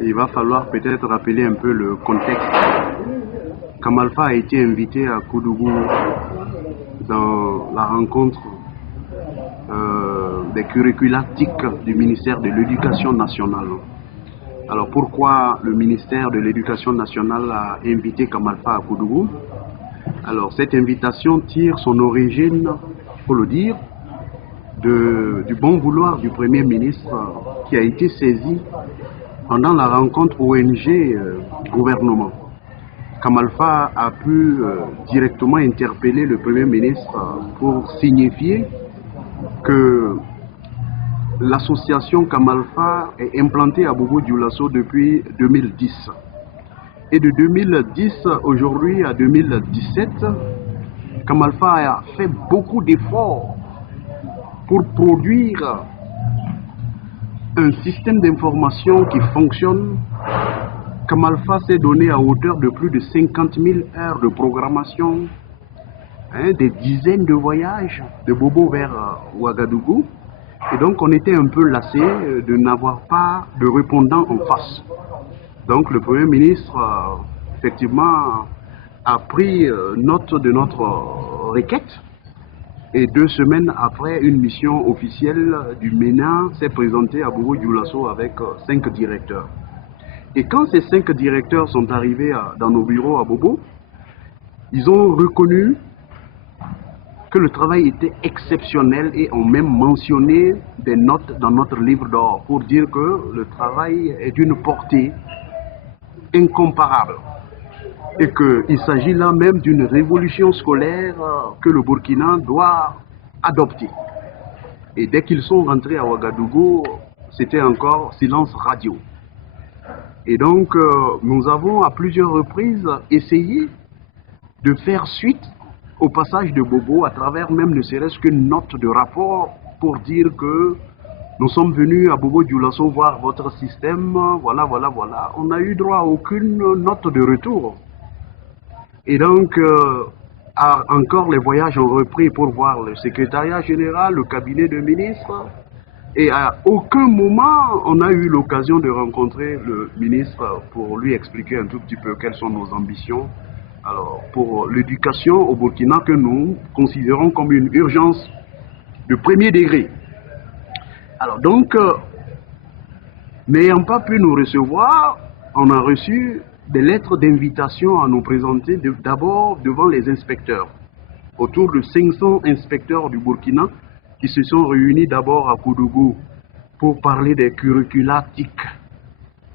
Il va falloir peut-être rappeler un peu le contexte. Kamalfa a été invité à Koudougou dans la rencontre des curricula TIC du ministère de l'Éducation nationale. Alors pourquoi le ministère de l'Éducation nationale a invité Kamalfa à Koudougou? Alors cette invitation tire son origine, il faut le dire, du bon vouloir du Premier ministre qui a été saisi pendant la rencontre ONG-gouvernement. Kamalfa a pu directement interpeller le Premier ministre pour signifier que l'association Kamalfa est implantée à Bobo-Dioulasso depuis 2010. Et de 2010 aujourd'hui à 2017, Kamalfa a fait beaucoup d'efforts pour produire un système d'information qui fonctionne. Kamalfa s'est donné à hauteur de plus de 50 000 heures de programmation, des dizaines de voyages de Bobo vers Ouagadougou. Et donc on était un peu lassé de n'avoir pas de répondant en face. Donc le Premier ministre, effectivement, a pris note de notre requête. Et 2 semaines après, une mission officielle du MENA s'est présentée à Bobo-Dioulasso avec 5 directeurs. Et quand ces 5 directeurs sont arrivés dans nos bureaux à Bobo, ils ont reconnu que le travail était exceptionnel et ont même mentionné des notes dans notre livre d'or pour dire que le travail est d'une portée incomparable et qu'il s'agit là même d'une révolution scolaire que le Burkina doit adopter. Et dès qu'ils sont rentrés à Ouagadougou, c'était encore silence radio. Et donc nous avons à plusieurs reprises essayé de faire suite au passage de Bobo à travers même ne serait-ce qu'une note de rapport pour dire que nous sommes venus à Bobo-Dioulasso voir votre système, voilà. On n'a eu droit à aucune note de retour. Et donc, encore les voyages ont repris pour voir le secrétariat général, le cabinet de ministres. Et à aucun moment, on a eu l'occasion de rencontrer le ministre pour lui expliquer un tout petit peu quelles sont nos ambitions. Alors, pour l'éducation au Burkina que nous considérons comme une urgence de premier degré. Alors donc, n'ayant pas pu nous recevoir, on a reçu des lettres d'invitation à nous présenter d'abord devant les inspecteurs. Autour de 500 inspecteurs du Burkina qui se sont réunis d'abord à Koudougou pour parler des curricula TIC.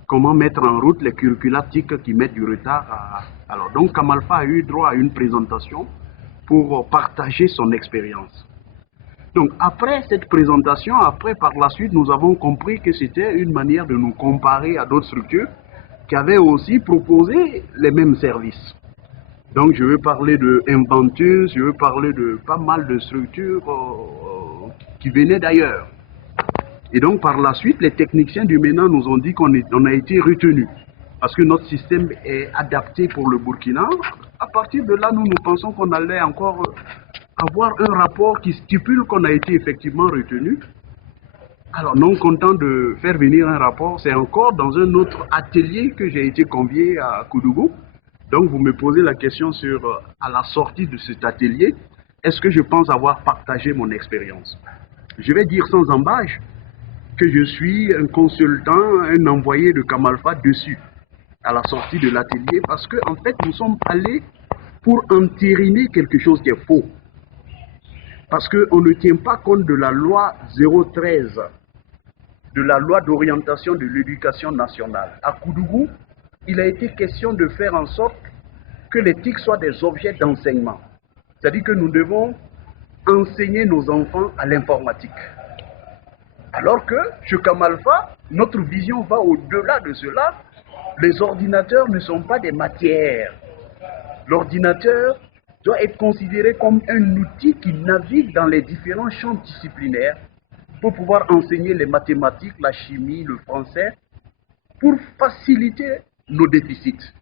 Comment mettre en route les curricula TIC qui mettent du retard. Alors donc Kamalfa a eu droit à une présentation pour partager son expérience. Donc après cette présentation, par la suite, nous avons compris que c'était une manière de nous comparer à d'autres structures qui avaient aussi proposé les mêmes services. Donc je veux parler de Inventus, je veux parler de pas mal de structures qui venaient d'ailleurs. Et donc par la suite, les techniciens du MENA nous ont dit qu'on a été retenus parce que notre système est adapté pour le Burkina. À partir de là, nous pensons qu'on allait encore avoir un rapport qui stipule qu'on a été effectivement retenu. Alors non content de faire venir un rapport, c'est encore dans un autre atelier que j'ai été convié à Koudougou. Donc vous me posez la question à la sortie de cet atelier, est-ce que je pense avoir partagé mon expérience? Je vais dire sans embâche que je suis un consultant, un envoyé de Kamalfa dessus, à la sortie de l'atelier, parce qu'en fait nous sommes allés pour entériner quelque chose qui est faux. Parce qu'on ne tient pas compte de la loi 013, de la loi d'orientation de l'éducation nationale. À Koudougou, il a été question de faire en sorte que les TIC soient des objets d'enseignement. C'est-à-dire que nous devons enseigner nos enfants à l'informatique. Alors que, chez Kamalfa, notre vision va au-delà de cela. Les ordinateurs ne sont pas des matières. L'ordinateur doit être considéré comme un outil qui navigue dans les différents champs disciplinaires pour pouvoir enseigner les mathématiques, la chimie, le français, pour faciliter nos déficits.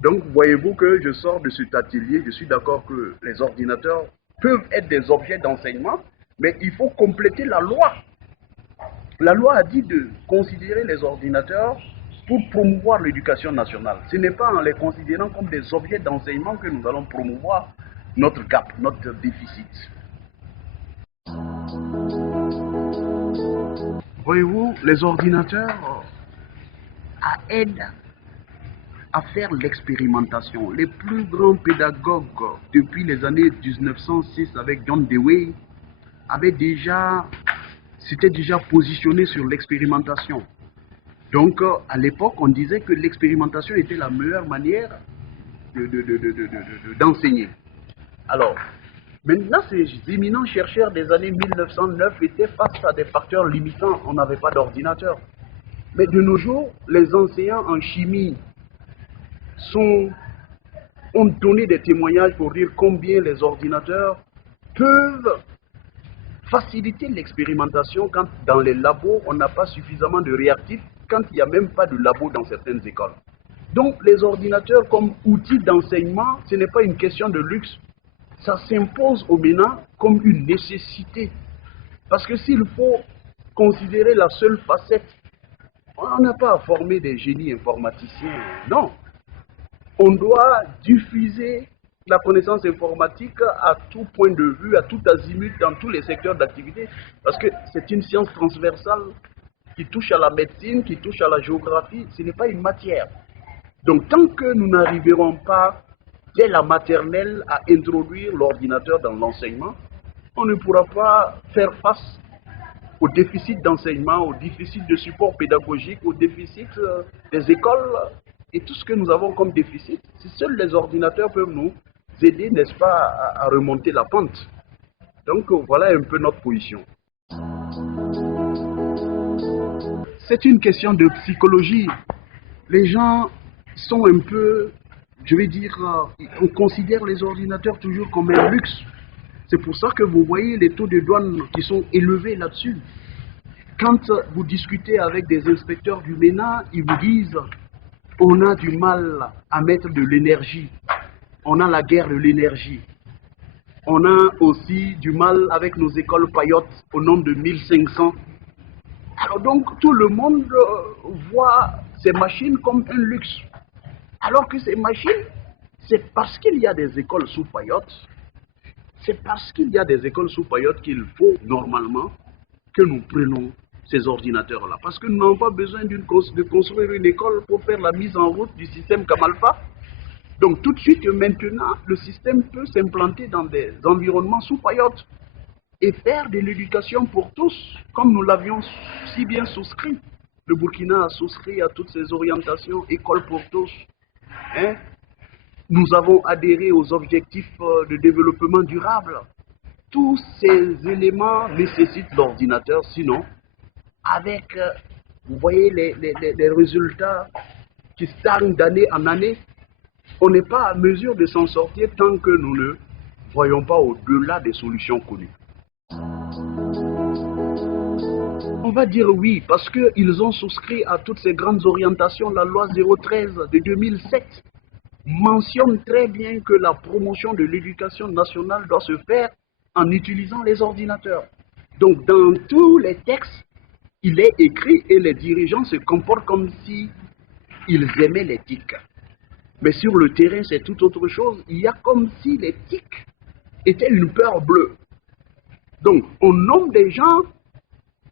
Donc, voyez-vous que je sors de cet atelier, je suis d'accord que les ordinateurs peuvent être des objets d'enseignement, Mais il faut compléter la loi. La loi a dit de considérer les ordinateurs pour promouvoir l'éducation nationale. Ce n'est pas en les considérant comme des objets d'enseignement que nous allons promouvoir notre gap, notre déficit. Voyez-vous, les ordinateurs aident à faire l'expérimentation. Les plus grands pédagogues depuis les années 1906 avec John Dewey s'étaient déjà positionnés sur l'expérimentation. Donc, à l'époque, on disait que l'expérimentation était la meilleure manière d'enseigner. Alors, maintenant, ces éminents chercheurs des années 1909 étaient face à des facteurs limitants. On n'avait pas d'ordinateur. Mais de nos jours, les enseignants en chimie ont donné des témoignages pour dire combien les ordinateurs peuvent faciliter l'expérimentation quand dans les labos, on n'a pas suffisamment de réactifs, quand il n'y a même pas de labo dans certaines écoles. Donc les ordinateurs comme outils d'enseignement, ce n'est pas une question de luxe, ça s'impose au MENA comme une nécessité. Parce que s'il faut considérer la seule facette, on n'a pas à former des génies informaticiens, non. On doit diffuser la connaissance informatique à tout point de vue, à tout azimut, dans tous les secteurs d'activité, parce que c'est une science transversale qui touche à la médecine, qui touche à la géographie, ce n'est pas une matière. Donc tant que nous n'arriverons pas dès la maternelle à introduire l'ordinateur dans l'enseignement, on ne pourra pas faire face au déficit d'enseignement, au déficit de support pédagogique, au déficit des écoles et tout ce que nous avons comme déficit. Si seuls les ordinateurs peuvent nous aider, n'est-ce pas, à remonter la pente. Donc voilà un peu notre position. C'est une question de psychologie. Les gens sont un peu, je vais dire, on considère les ordinateurs toujours comme un luxe. C'est pour ça que vous voyez les taux de douane qui sont élevés là-dessus. Quand vous discutez avec des inspecteurs du MENA, ils vous disent on a du mal à mettre de l'énergie. On a la guerre de l'énergie. On a aussi du mal avec nos écoles payotes au nombre de 1500. Alors donc tout le monde voit ces machines comme un luxe. Alors que ces machines, c'est parce qu'il y a des écoles sous payotte. C'est parce qu'il y a des écoles sous payotte qu'il faut normalement que nous prenions ces ordinateurs-là. Parce que nous n'avons pas besoin de construire une école pour faire la mise en route du système Kamalfa. Donc tout de suite maintenant, le système peut s'implanter dans des environnements sous payotte et faire de l'éducation pour tous, comme nous l'avions si bien souscrit. Le Burkina a souscrit à toutes ces orientations, école pour tous. Hein? Nous avons adhéré aux objectifs de développement durable. Tous ces éléments nécessitent l'ordinateur, sinon, avec, vous voyez, les résultats qui stagnent d'année en année, on n'est pas à mesure de s'en sortir tant que nous ne voyons pas au-delà des solutions connues. On va dire oui, parce qu'ils ont souscrit à toutes ces grandes orientations. La loi 013 de 2007 mentionne très bien que la promotion de l'éducation nationale doit se faire en utilisant les ordinateurs. Donc dans tous les textes, il est écrit et les dirigeants se comportent comme si ils aimaient les TIC. Mais sur le terrain, c'est tout autre chose. Il y a comme si les TIC étaient une peur bleue. Donc, on nomme des gens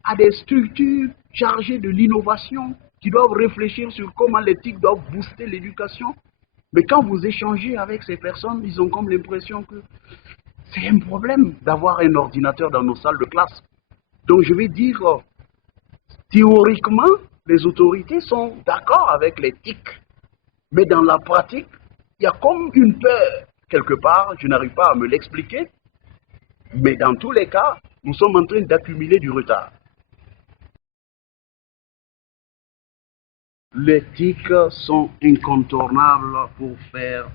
à des structures chargées de l'innovation qui doivent réfléchir sur comment les TIC doivent booster l'éducation. Mais quand vous échangez avec ces personnes, ils ont comme l'impression que c'est un problème d'avoir un ordinateur dans nos salles de classe. Donc, je vais dire, théoriquement, les autorités sont d'accord avec les TIC. Mais dans la pratique, il y a comme une peur quelque part, je n'arrive pas à me l'expliquer, mais dans tous les cas, nous sommes en train d'accumuler du retard. Les TIC sont incontournables pour faire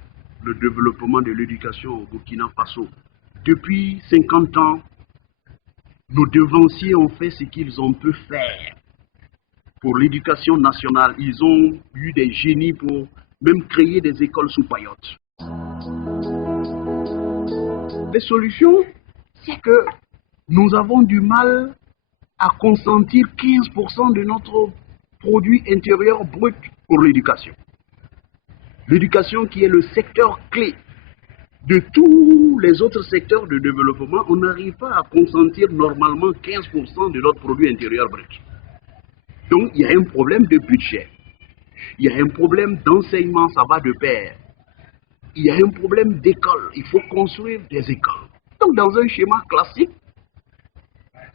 le développement de l'éducation au Burkina Faso. Depuis 50 ans, nos devanciers ont fait ce qu'ils ont pu faire pour l'éducation nationale. Ils ont eu des génies pour même créer des écoles sous payotte. Les solutions, c'est que Nous avons du mal à consentir 15% de notre produit intérieur brut pour l'éducation. L'éducation qui est le secteur clé de tous les autres secteurs de développement, on n'arrive pas à consentir normalement 15% de notre produit intérieur brut. Donc il y a un problème de budget, il y a un problème d'enseignement, ça va de pair. Il y a un problème d'école, il faut construire des écoles. Donc dans un schéma classique,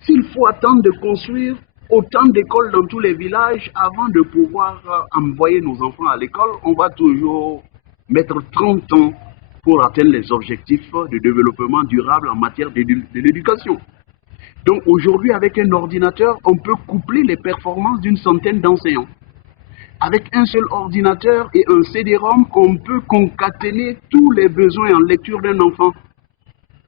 s'il faut attendre de construire autant d'écoles dans tous les villages avant de pouvoir envoyer nos enfants à l'école, on va toujours mettre 30 ans pour atteindre les objectifs de développement durable en matière de l'éducation. Donc aujourd'hui, avec un ordinateur, on peut coupler les performances d'une centaine d'enseignants. Avec un seul ordinateur et un CD-ROM, on peut concaténer tous les besoins en lecture d'un enfant.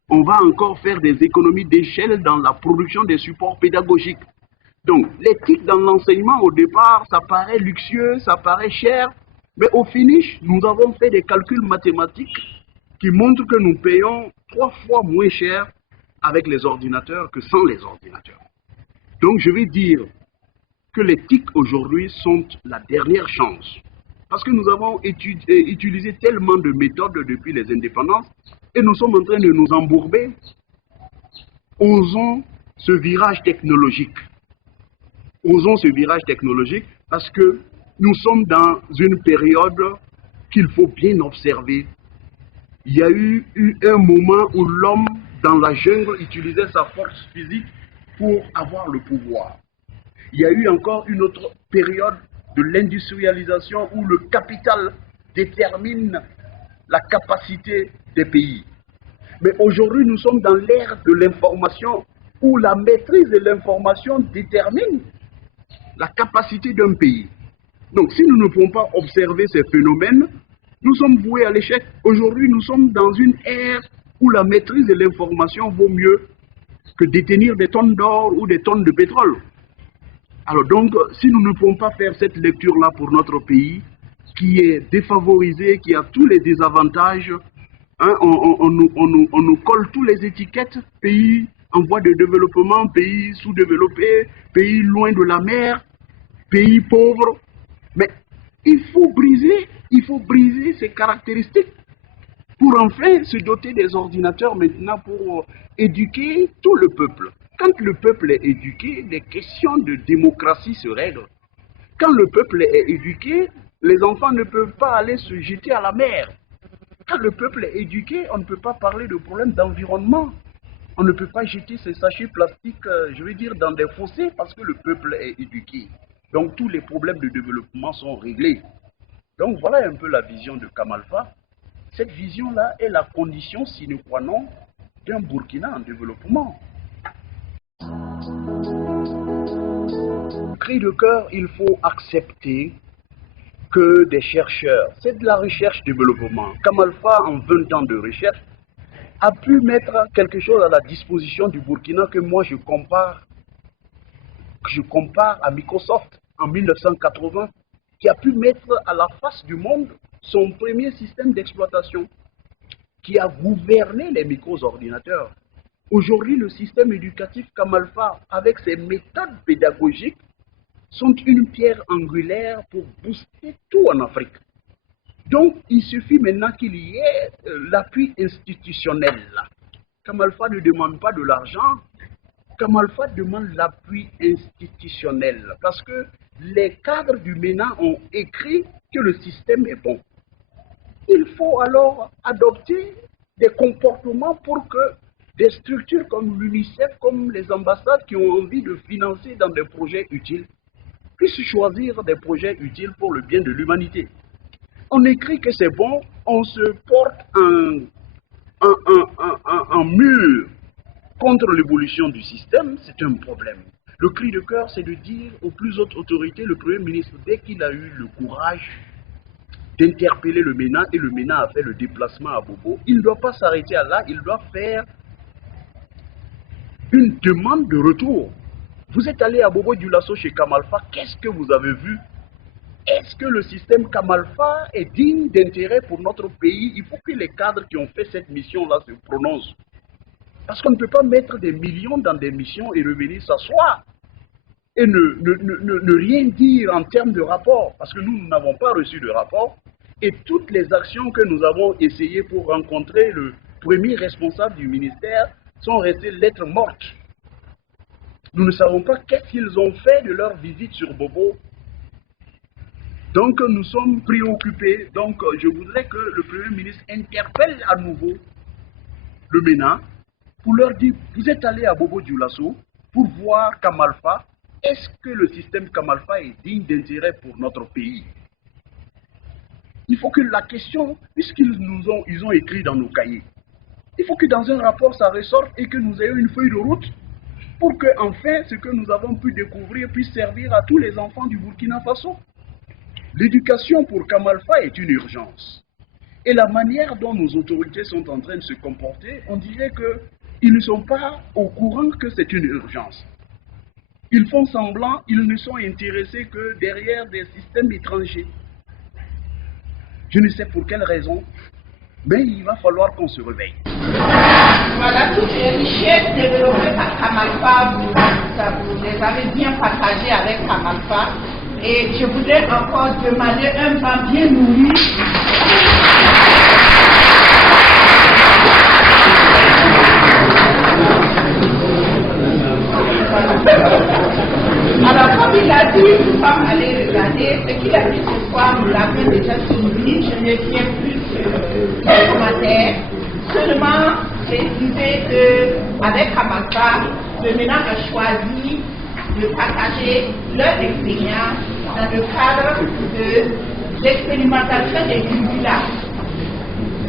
On va encore faire des économies d'échelle dans la production des supports pédagogiques. Donc, l'éthique dans l'enseignement, au départ, ça paraît luxueux, ça paraît cher, mais au finish, nous avons fait des calculs mathématiques qui montrent que nous payons 3 fois moins cher avec les ordinateurs que sans les ordinateurs. Donc, je vais dire que les TIC aujourd'hui sont la dernière chance. Parce que nous avons utilisé tellement de méthodes depuis les indépendances et nous sommes en train de nous embourber. Osons ce virage technologique. Osons ce virage technologique parce que nous sommes dans une période qu'il faut bien observer. Il y a eu un moment où l'homme dans la jungle utilisait sa force physique pour avoir le pouvoir. Il y a eu encore une autre période de l'industrialisation où le capital détermine la capacité des pays. Mais aujourd'hui, nous sommes dans l'ère de l'information où la maîtrise de l'information détermine la capacité d'un pays. Donc, si nous ne pouvons pas observer ces phénomènes, nous sommes voués à l'échec. Aujourd'hui, nous sommes dans une ère où la maîtrise de l'information vaut mieux que détenir des tonnes d'or ou des tonnes de pétrole. Alors donc, si nous ne pouvons pas faire cette lecture-là pour notre pays, qui est défavorisé, qui a tous les désavantages, hein, on nous colle tous les étiquettes, pays en voie de développement, pays sous-développé, pays loin de la mer, pays pauvre. Mais il faut briser ces caractéristiques pour enfin se doter des ordinateurs maintenant pour éduquer tout le peuple. Quand le peuple est éduqué, les questions de démocratie se règlent. Quand le peuple est éduqué, les enfants ne peuvent pas aller se jeter à la mer. Quand le peuple est éduqué, on ne peut pas parler de problèmes d'environnement. On ne peut pas jeter ces sachets plastiques, je veux dire, dans des fossés parce que le peuple est éduqué. Donc tous les problèmes de développement sont réglés. Donc voilà un peu la vision de Kamalfa. Cette vision-là est la condition sine qua non d'un Burkina en développement. Cri de cœur, il faut accepter que des chercheurs, c'est de la recherche-développement. Kamalfa, en 20 ans de recherche, a pu mettre quelque chose à la disposition du Burkina que moi je compare à Microsoft en 1980, qui a pu mettre à la face du monde son premier système d'exploitation, qui a gouverné les micro-ordinateurs. Aujourd'hui, le système éducatif Kamalfa, avec ses méthodes pédagogiques, sont une pierre angulaire pour booster tout en Afrique. Donc, il suffit maintenant qu'il y ait l'appui institutionnel. Kamalfa ne demande pas de l'argent, Kamalfa demande l'appui institutionnel parce que les cadres du MENA ont écrit que le système est bon. Il faut alors adopter des comportements pour que des structures comme l'UNICEF, comme les ambassades qui ont envie de financer dans des projets utiles, puissent choisir des projets utiles pour le bien de l'humanité. On écrit que c'est bon, on se porte un mur contre l'évolution du système, c'est un problème. Le cri de cœur, c'est de dire aux plus hautes autorités, le Premier ministre, dès qu'il a eu le courage d'interpeller le MENA, et le MENA a fait le déplacement à Bobo, il ne doit pas s'arrêter à là, il doit faire une demande de retour. Vous êtes allé à Bobo Dioulasso chez Kamalfa, qu'est-ce que vous avez vu? Est-ce que le système Kamalfa est digne d'intérêt pour notre pays? Il faut que les cadres qui ont fait cette mission-là se prononcent. Parce qu'on ne peut pas mettre des millions dans des missions et revenir s'asseoir et ne rien dire en termes de rapport, parce que nous n'avons pas reçu de rapport, et toutes les actions que nous avons essayées pour rencontrer le premier responsable du ministère sont restées lettres mortes. Nous ne savons pas qu'est-ce qu'ils ont fait de leur visite sur Bobo. Donc nous sommes préoccupés. Donc je voudrais que le Premier ministre interpelle à nouveau le MENA pour leur dire, vous êtes allés à Bobo Dioulasso pour voir Kamalfa. Est-ce que le système Kamalfa est digne d'intérêt pour notre pays? Il faut que la question, puisqu'ils ils ont écrit dans nos cahiers, il faut que dans un rapport ça ressorte et que nous ayons une feuille de route pour que enfin ce que nous avons pu découvrir puisse servir à tous les enfants du Burkina Faso. L'éducation pour Kamalfa est une urgence. Et la manière dont nos autorités sont en train de se comporter, on dirait qu'ils ne sont pas au courant que c'est une urgence. Ils font semblant, ils ne sont intéressés que derrière des systèmes étrangers. Je ne sais pour quelle raison, mais il va falloir qu'on se réveille. Voilà, toutes les richesses développées par Kamalfa, vous les avez bien partagées avec Kamalfa. Et je voudrais encore demander un vent bien nourri. Alors, comme il a dit, nous sommes allés regarder. Ce qu'il a dit ce soir, nous l'avons déjà suivi. Je ne tiens plus de commentaires. Seulement préciser qu'avec Kamalfa, le MENA a choisi de partager leur expérience dans le cadre de l'expérimentation des cultures.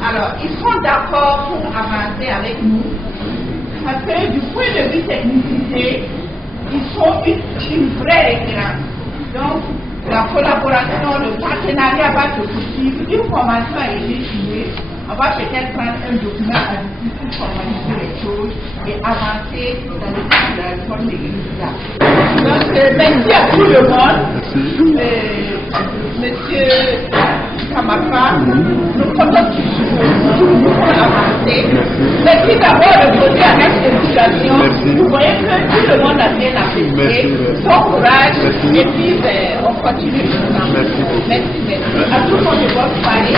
Alors, ils sont d'accord pour avancer avec nous, parce que du point de vue technicité, ils sont une vraie référence. Donc, la collaboration, le partenariat va se poursuivre. Une formation a été signée. On va peut-être prendre un document à l'issue pour formaliser les choses et avancer dans le cadre de la réforme des résultats. Donc, merci à tout le monde. Monsieur Kamalfa, nous comptons nous avancer. Merci d'abord de poser à notre éducation. Vous voyez que tout le monde a bien apprécié son courage et puis on continue ensemble. Merci. À tout le monde de votre parler.